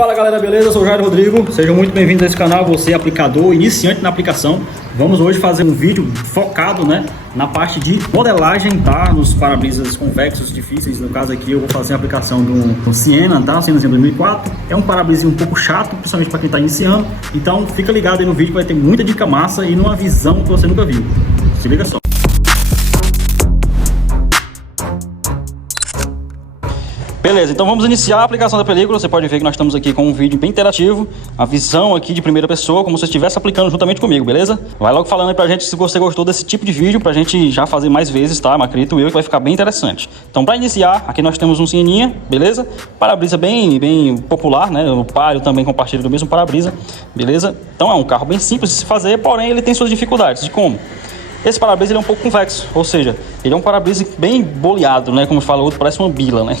Fala galera, beleza? Eu sou o Jair Rodrigo, sejam muito bem-vindos a esse canal, você aplicador, iniciante na aplicação. Vamos hoje fazer um vídeo focado, na parte de modelagem, tá? Nos para-brisas convexos difíceis. No caso aqui eu vou fazer a aplicação do Siena, tá? Siena 2004. É um para-brisa um pouco chato, principalmente para quem está iniciando. Então fica ligado aí no vídeo, vai ter muita dica massa e numa visão que você nunca viu. Se liga só. Beleza, então vamos iniciar a aplicação da película. Você pode ver que nós estamos aqui com um vídeo bem interativo, a visão aqui de primeira pessoa, como se você estivesse aplicando juntamente comigo, beleza? Vai logo falando aí pra gente se você gostou desse tipo de vídeo, pra gente já fazer mais vezes, tá? Mas acredito eu que vai ficar bem interessante. Então pra iniciar, aqui nós temos um Sieninha, beleza? Para-brisa bem popular, né? O Palio também compartilha do mesmo para-brisa, beleza? Então é um carro bem simples de se fazer, porém ele tem suas dificuldades. De como? Esse para-brisa ele é um pouco convexo, ou seja, ele é um para-brisa bem boleado, né? Como fala o outro, parece uma bila, né?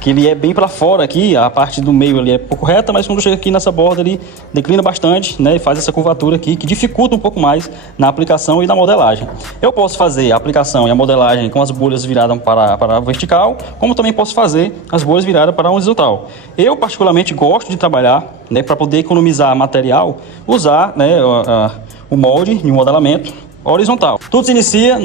Que ele é bem para fora aqui, a parte do meio ali é pouco reta, mas quando chega aqui nessa borda ele declina bastante, né? E faz essa curvatura aqui, que dificulta um pouco mais na aplicação e na modelagem. Eu posso fazer a aplicação e a modelagem com as bolhas viradas para a vertical, como também posso fazer as bolhas viradas para a horizontal. Eu particularmente gosto de trabalhar, né? Para poder economizar material, usar, né? O molde de modelamento horizontal. Tudo se inicia,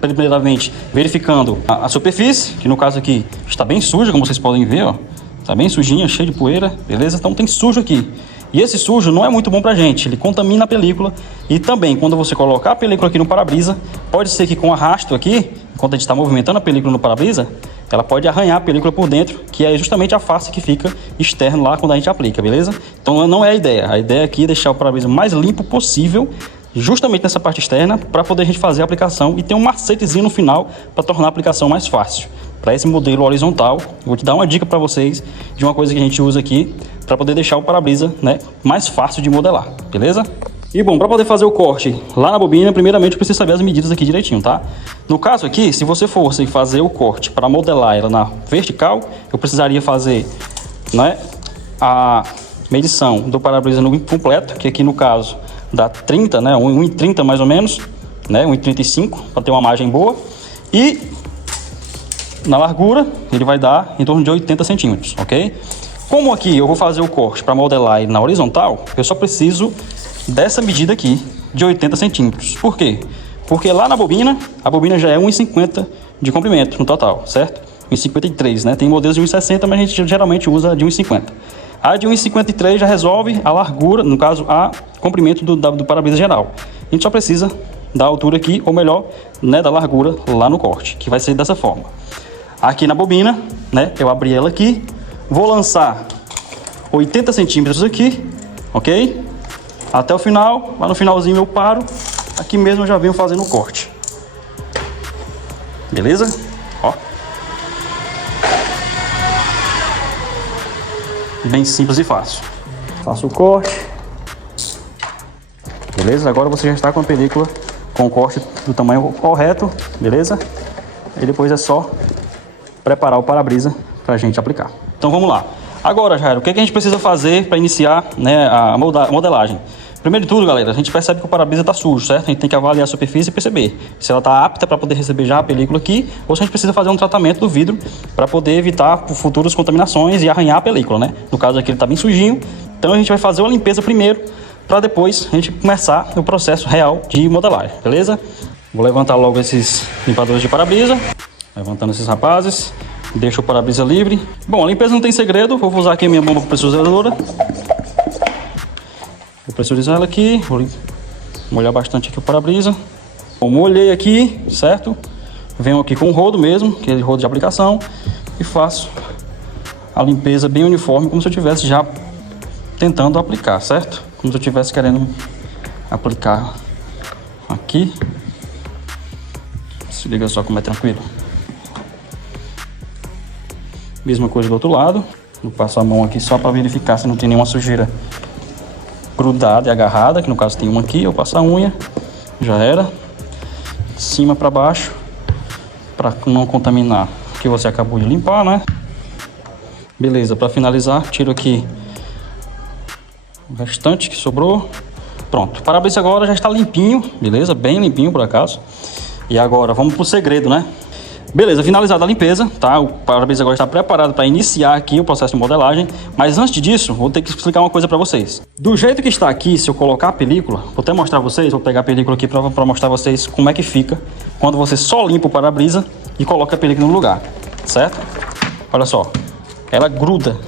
primeiramente verificando a superfície, que no caso aqui está bem suja, como vocês podem ver, ó. Está bem sujinha, cheia de poeira, beleza? Então tem sujo aqui. E esse sujo não é muito bom pra gente, ele contamina a película. E também, quando você colocar a película aqui no para-brisa, pode ser que com arrasto aqui, enquanto a gente está movimentando a película no para-brisa, ela pode arranhar a película por dentro, que é justamente a face que fica externa lá quando a gente aplica, beleza? Então não é a ideia. A ideia aqui é deixar o para-brisa mais limpo possível, justamente nessa parte externa, para poder a gente fazer a aplicação e ter um macetezinho no final para tornar a aplicação mais fácil. Para esse modelo horizontal, eu vou te dar uma dica para vocês de uma coisa que a gente usa aqui para poder deixar o para-brisa, mais fácil de modelar, beleza? E bom, para poder fazer o corte lá na bobina, primeiramente eu preciso saber as medidas aqui direitinho, tá? No caso aqui, se você fosse fazer o corte para modelar ela na vertical, eu precisaria fazer, a medição do para-brisa no completo, que aqui no caso dá 30, 1,30 mais ou menos, 1,35 para ter uma margem boa. E na largura ele vai dar em torno de 80 centímetros, ok? Como aqui eu vou fazer o corte para modelar ele na horizontal, eu só preciso dessa medida aqui de 80 centímetros. Por quê? Porque lá na bobina, a bobina já é 1,50 de comprimento no total, certo? 1,53, né? Tem modelos de 1,60, mas a gente geralmente usa de 1,50. A de 1,53 já resolve a largura, no caso, a comprimento do para-brisa geral. A gente só precisa da altura aqui, ou melhor, da largura lá no corte, que vai ser dessa forma. Aqui na bobina, eu abri ela aqui, vou lançar 80 centímetros aqui, ok? Até o final, lá no finalzinho eu paro, aqui mesmo eu já venho fazendo o corte. Beleza? Ó. Bem simples e fácil. Faço o corte. Beleza? Agora você já está com a película com o corte do tamanho correto, beleza? E depois é só preparar o para-brisa para a gente aplicar. Então vamos lá. Agora, Jairo, o que a gente precisa fazer para iniciar a modelagem? Primeiro de tudo, galera, a gente percebe que o para-brisa está sujo, certo? A gente tem que avaliar a superfície e perceber se ela está apta para poder receber já a película aqui, ou se a gente precisa fazer um tratamento do vidro para poder evitar futuras contaminações e arranhar a película, No caso aqui ele está bem sujinho, então a gente vai fazer uma limpeza primeiro, para depois a gente começar o processo real de modelagem, beleza? Vou levantar logo esses limpadores de para-brisa, levantando esses rapazes, deixo o para-brisa livre. Bom, a limpeza não tem segredo, vou usar aqui a minha bomba pressurizadora. Vou pressurizar ela aqui, vou molhar bastante aqui o para-brisa. Bom, molhei aqui, certo? Venho aqui com o rodo mesmo, que é o rodo de aplicação, e faço a limpeza bem uniforme, como se eu estivesse já tentando aplicar, certo? Como se eu estivesse querendo aplicar aqui. Se liga só como é tranquilo. Mesma coisa do outro lado. Eu passo a mão aqui só para verificar se não tem nenhuma sujeira grudada e agarrada, que no caso tem uma aqui. Eu passo a unha, já era. De cima para baixo, para não contaminar o que você acabou de limpar, Beleza, para finalizar, tiro aqui o restante que sobrou. Pronto, o para-brisa agora já está limpinho, beleza? Bem limpinho por acaso. E agora vamos pro segredo, Beleza, finalizada a limpeza, tá? O para-brisa agora está preparado para iniciar aqui o processo de modelagem, mas antes disso, vou ter que explicar uma coisa para vocês. Do jeito que está aqui, se eu colocar a película, vou até mostrar vocês, vou pegar a película aqui para mostrar vocês como é que fica quando você só limpa o para-brisa e coloca a película no lugar, certo? Olha só, ela gruda,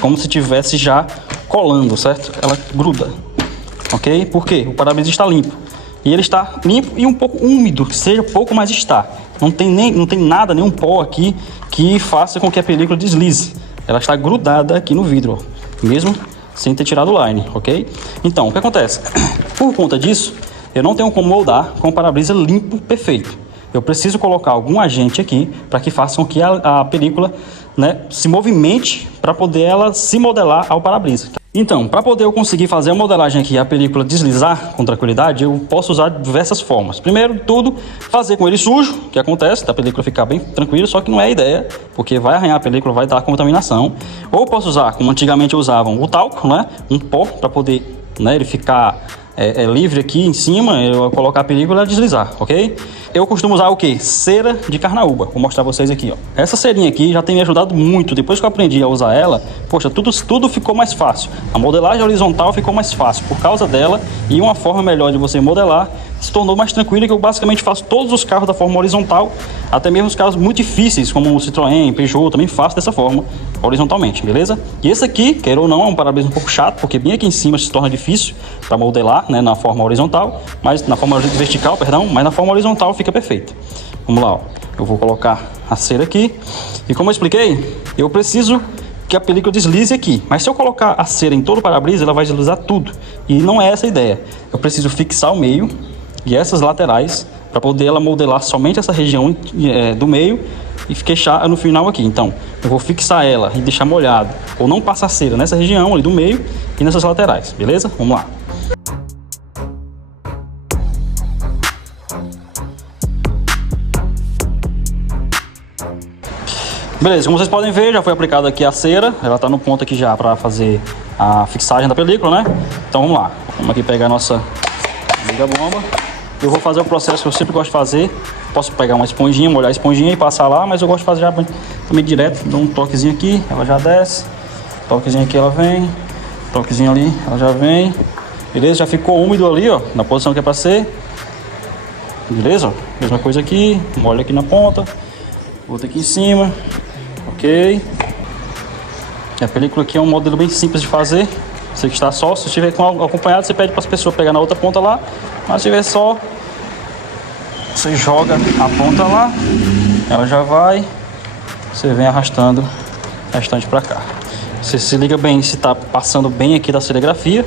como se tivesse já colando, certo? Ela gruda, ok? Por quê? O para-brisa está limpo. E ele está limpo e um pouco úmido, seja pouco, mas está. Não tem nada, nenhum pó aqui que faça com que a película deslize. Ela está grudada aqui no vidro, ó, mesmo sem ter tirado o line, ok? Então, o que acontece? Por conta disso, eu não tenho como moldar com o para-brisa limpo, perfeito. Eu preciso colocar algum agente aqui para que faça com que a película, né, se movimente para poder ela se modelar ao para-brisa. Então, para poder eu conseguir fazer a modelagem aqui e a película deslizar com tranquilidade, eu posso usar diversas formas. Primeiro de tudo, fazer com ele sujo, que acontece, da película ficar bem tranquila, só que não é a ideia, porque vai arranhar a película, vai dar contaminação. Ou posso usar, como antigamente usavam, o talco, né, um pó, para poder, né, ele ficar livre aqui em cima, eu colocar a película e ela deslizar, ok? Eu costumo usar o que? Cera de carnaúba. Vou mostrar vocês aqui, ó. Essa cerinha aqui já tem me ajudado muito. Depois que eu aprendi a usar ela, poxa, tudo ficou mais fácil. A modelagem horizontal ficou mais fácil por causa dela, e uma forma melhor de você modelar se tornou mais tranquila, que eu basicamente faço todos os carros da forma horizontal, até mesmo os carros muito difíceis, como o Citroën, Peugeot, também faço dessa forma, horizontalmente, beleza? E esse aqui, quer ou não, é um para-brisa um pouco chato, porque bem aqui em cima se torna difícil para modelar, né, na forma horizontal, mas na forma vertical, perdão, mas na forma horizontal fica perfeito. Vamos lá, ó. Eu vou colocar a cera aqui, e como eu expliquei, eu preciso que a película deslize aqui, mas se eu colocar a cera em todo o para-brisa, ela vai deslizar tudo, e não é essa a ideia. Eu preciso fixar o meio e essas laterais para poder ela modelar somente essa região do meio e fechar no final aqui. Então, eu vou fixar ela e deixar molhado, ou não passar cera nessa região ali do meio e nessas laterais, beleza? Vamos lá. Beleza, como vocês podem ver, já foi aplicada aqui a cera, ela está no ponto aqui já para fazer a fixagem da película, né? Então vamos lá, vamos aqui pegar a nossa liga bomba. Eu vou fazer o processo que eu sempre gosto de fazer. Posso pegar uma esponjinha, molhar a esponjinha e passar lá, mas eu gosto de fazer já também direto. Dou um toquezinho aqui, ela já desce. Toquezinho aqui, ela vem. Toquezinho ali, ela já vem. Beleza? Já ficou úmido ali, ó, na posição que é para ser. Beleza? Ó, mesma coisa aqui. Molho aqui na ponta. Outra aqui em cima. Ok. E a película aqui é um modelo bem simples de fazer. Você que está só, se estiver acompanhado, você pede para as pessoas pegar na outra ponta lá. Mas se estiver só, você joga a ponta lá, ela já vai, você vem arrastando o restante para cá. Você se liga bem se está passando bem aqui da serigrafia,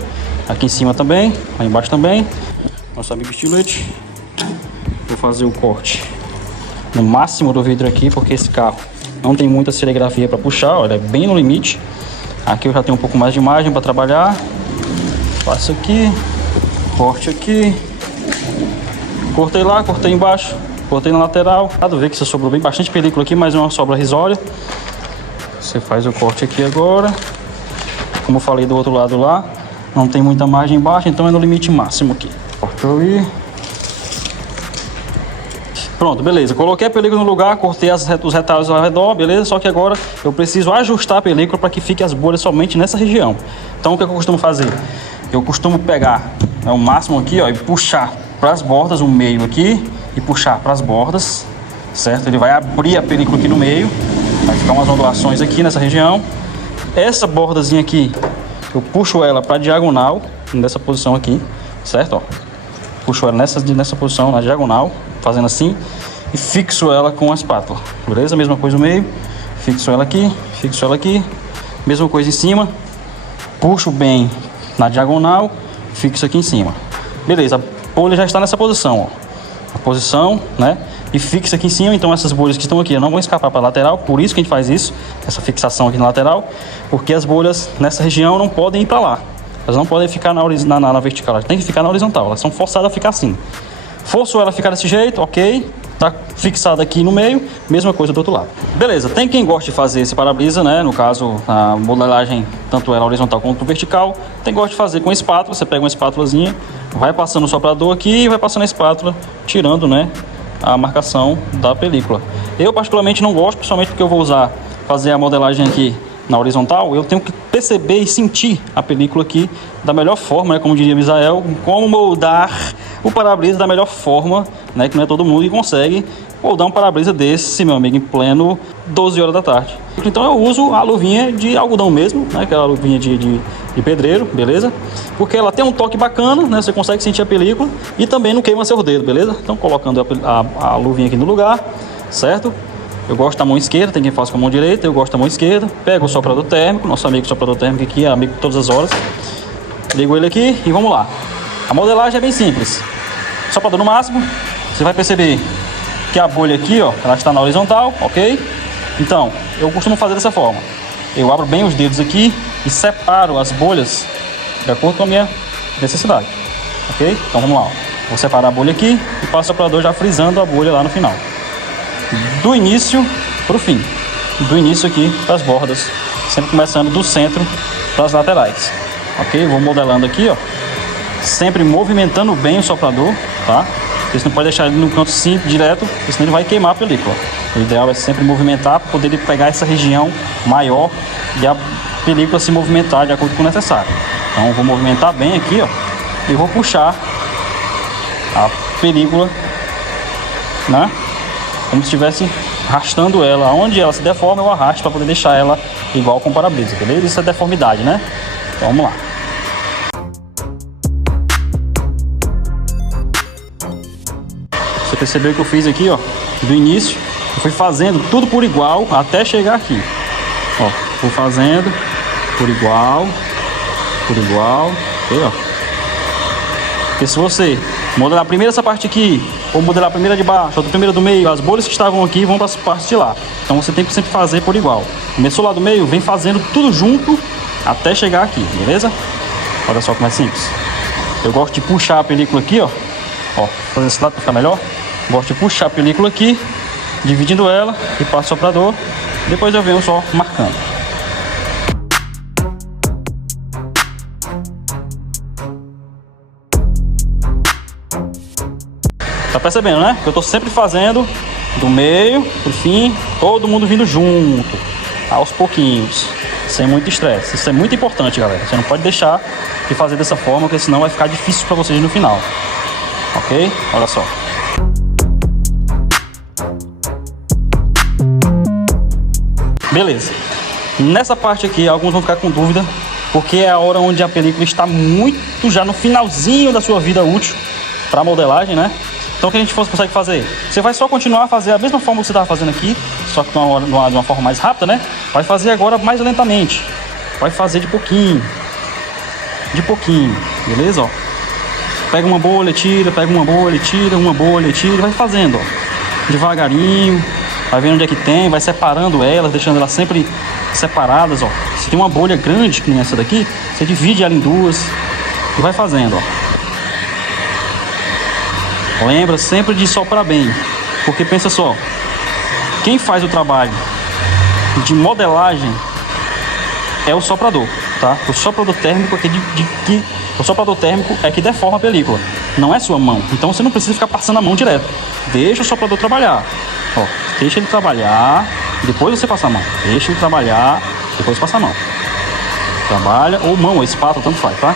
aqui em cima também, aí embaixo também. Nosso amigo estilete. Vou fazer o corte no máximo do vidro aqui, porque esse carro não tem muita serigrafia para puxar, olha, é bem no limite. Aqui eu já tenho um pouco mais de margem para trabalhar. Faço aqui, corte aqui. Cortei lá, cortei embaixo, cortei na lateral. Vê que você sobrou bem bastante película aqui, mas é uma sobra risória. Você faz o corte aqui agora. Como eu falei do outro lado lá, não tem muita margem embaixo, então é no limite máximo aqui. Cortou aí. Pronto, beleza. Coloquei a película no lugar, cortei os retalhos ao redor, beleza? Só que agora eu preciso ajustar a película para que fique as bolhas somente nessa região. Então o que eu costumo fazer? Eu costumo pegar o máximo aqui, ó, e puxar para as bordas, o meio aqui, e puxar para as bordas, certo? Ele vai abrir a película aqui no meio, vai ficar umas ondulações aqui nessa região. Essa bordazinha aqui, eu puxo ela para diagonal, nessa posição aqui, certo? Ó, puxo ela nessa posição, na diagonal, fazendo assim, e fixo ela com a espátula, beleza? Mesma coisa no meio, fixo ela aqui, mesma coisa em cima, puxo bem na diagonal, fixo aqui em cima, beleza? A bolha já está nessa posição, ó, a posição, né? E fixa aqui em cima, então essas bolhas que estão aqui não vão escapar para a lateral, por isso que a gente faz isso, essa fixação aqui na lateral, porque as bolhas nessa região não podem ir para lá, elas não podem ficar na vertical, elas têm que ficar na horizontal, elas são forçadas a ficar assim. Forçou ela a ficar desse jeito, ok, tá fixada aqui no meio, mesma coisa do outro lado. Beleza, tem quem gosta de fazer esse para-brisa, né, no caso, a modelagem, tanto ela horizontal quanto vertical, tem gosta de fazer com espátula, você pega uma espátulazinha, vai passando o soprador aqui e vai passando a espátula, tirando, né, a marcação da película. Eu particularmente não gosto, principalmente porque eu vou fazer a modelagem aqui na horizontal. Eu tenho que perceber e sentir a película aqui da melhor forma, né? Como diria Misael, como moldar o para-brisa da melhor forma, né? Que não é todo mundo que consegue moldar um para-brisa desse, meu amigo, em pleno 12 horas da tarde. Então eu uso a luvinha de algodão mesmo, né? Aquela luvinha de pedreiro, beleza? Porque ela tem um toque bacana, né? Você consegue sentir a película e também não queima seu dedo, beleza? Então colocando a luvinha aqui no lugar, certo? Eu gosto da mão esquerda, tem quem faz com a mão direita, eu gosto da mão esquerda. Pego o soprador térmico, nosso amigo soprador térmico aqui, é amigo de todas as horas. Ligo ele aqui e vamos lá. A modelagem é bem simples. Soprador no máximo, você vai perceber que a bolha aqui, ó, ela está na horizontal, ok? Então, eu costumo fazer dessa forma. Eu abro bem os dedos aqui e separo as bolhas de acordo com a minha necessidade, ok? Então vamos lá, ó. Vou separar a bolha aqui e passo o soprador já frisando a bolha lá no final. Do início para o fim, do início aqui para as bordas, sempre começando do centro para as laterais, ok? Vou modelando aqui, ó, sempre movimentando bem o soprador, tá? Porque você não pode deixar ele no canto simples, direto, porque senão ele vai queimar a película. O ideal é sempre movimentar para poder pegar essa região maior e a película se movimentar de acordo com o necessário. Então eu vou movimentar bem aqui, ó, e vou puxar a película, né? Como se estivesse arrastando ela. Onde ela se deforma, eu arrasto para poder deixar ela igual com o para-brisa, beleza? Isso é deformidade, né? Então vamos lá. Você percebeu que eu fiz aqui, ó, do início, eu fui fazendo tudo por igual até chegar aqui. Ó, fui fazendo por igual, ok, ó. Porque se você modelar primeiro essa parte aqui, ou modelar a primeira de baixo, ou a primeira do meio, as bolhas que estavam aqui vão para as partes de lá. Então você tem que sempre fazer por igual. Começou lá do meio, vem fazendo tudo junto até chegar aqui, beleza? Olha só como é simples. Eu gosto de puxar a película aqui, ó. Ó, fazer esse lado para ficar melhor. Gosto de puxar a película aqui, dividindo ela e passo o soprador. Depois eu venho só marcando. Tá percebendo, né? Que eu tô sempre fazendo do meio pro fim, todo mundo vindo junto, aos pouquinhos, sem muito estresse. Isso é muito importante, galera. Você não pode deixar de fazer dessa forma, porque senão vai ficar difícil para vocês no final. Ok? Olha só. Beleza. Nessa parte aqui, alguns vão ficar com dúvida, porque é a hora onde a película está muito já no finalzinho da sua vida útil para modelagem, né? Então o que a gente consegue fazer? Você vai só continuar a fazer a mesma forma que você estava fazendo aqui, só que de uma forma mais rápida, né? Vai fazer agora mais lentamente. Vai fazer de pouquinho, beleza? Ó. Pega uma bolha, tira, pega uma bolha, tira, uma bolha, tira, vai fazendo, ó. Devagarinho, vai vendo onde é que tem, vai separando elas, deixando elas sempre separadas, ó. Se tem uma bolha grande, que nem essa daqui, você divide ela em duas e vai fazendo, ó. Lembra sempre de soprar bem, porque pensa só, quem faz o trabalho de modelagem é o soprador, tá? O soprador térmico é que deforma a película, não é sua mão. Então você não precisa ficar passando a mão direto. Deixa o soprador trabalhar, ó, deixa ele trabalhar, depois você passa a mão. Deixa ele trabalhar, depois passa a mão. Trabalha, ou mão, ou espátula, tanto faz, tá?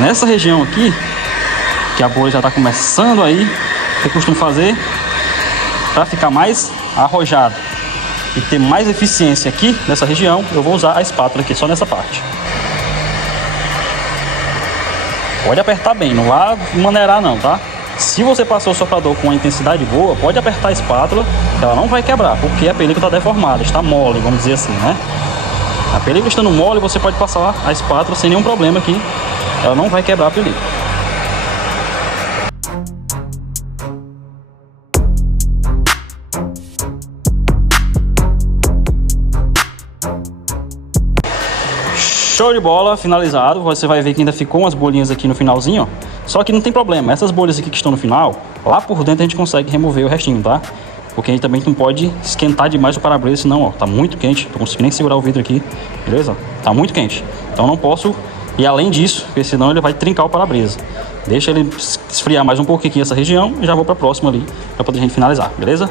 Nessa região aqui, que a bolha já está começando aí, o que eu costumo fazer para ficar mais arrojado e ter mais eficiência aqui nessa região, eu vou usar a espátula aqui só nessa parte. Pode apertar bem, não vá maneirar não, tá? Se você passou o soprador com uma intensidade boa, pode apertar a espátula, ela não vai quebrar, porque a película está deformada, está mole, vamos dizer assim, né? A película estando mole, você pode passar a espátula sem nenhum problema aqui. Ela não vai quebrar a película. Show de bola, finalizado. Você vai ver que ainda ficou umas bolinhas aqui no finalzinho, ó. Só que não tem problema, essas bolhas aqui que estão no final, lá por dentro a gente consegue remover o restinho, tá? Porque a gente também não pode esquentar demais o para-brisa, senão, ó, tá muito quente. Não consigo nem segurar o vidro aqui, beleza? Tá muito quente. Então não posso E além disso, porque senão ele vai trincar o para-brisa. Deixa ele esfriar mais um pouquinho aqui essa região e já vou para a próxima ali, para poder a gente finalizar, beleza?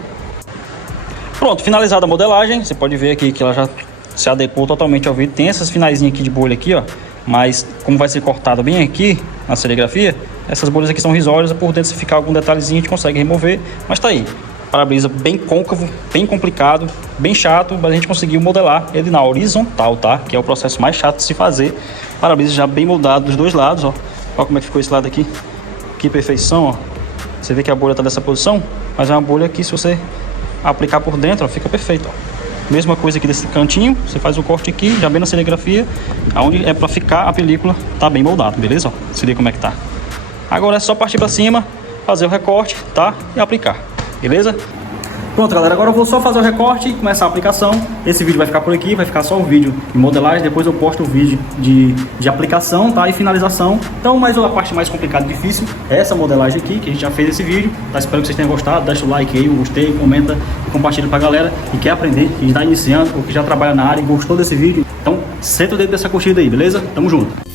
Pronto, finalizada a modelagem, você pode ver aqui que ela já se adequou totalmente ao vidro. Tem essas finaizinhas aqui de bolha aqui, ó, mas como vai ser cortado bem aqui na serigrafia, essas bolhas aqui são risórias, por dentro se ficar algum detalhezinho a gente consegue remover, mas tá aí. Para-brisa bem côncavo, bem complicado, bem chato, mas a gente conseguiu modelar ele na horizontal, tá? Que é o processo mais chato de se fazer. Para-brisa já bem moldado dos dois lados, ó. Olha como é que ficou esse lado aqui. Que perfeição, ó. Você vê que a bolha tá dessa posição, mas é uma bolha que se você aplicar por dentro, ó, fica perfeito, ó. Mesma coisa aqui desse cantinho, você faz o corte aqui, já bem na serigrafia, aonde é para ficar a película, tá bem moldado, beleza? Ó, se liga como é que tá. Agora é só partir para cima, fazer o recorte, tá? E aplicar, beleza? Pronto, galera, agora eu vou só fazer o recorte e começar a aplicação. Esse vídeo vai ficar por aqui, vai ficar só o vídeo de modelagem, depois eu posto o vídeo de aplicação, tá? E finalização. Então, mas a parte mais complicada e difícil é essa modelagem aqui, que a gente já fez esse vídeo, tá? Espero que vocês tenham gostado, deixa o like aí, o gostei, comenta e compartilha pra galera que quer aprender, que está iniciando ou que já trabalha na área e gostou desse vídeo. Então, senta o dedo dessa curtida aí, beleza? Tamo junto!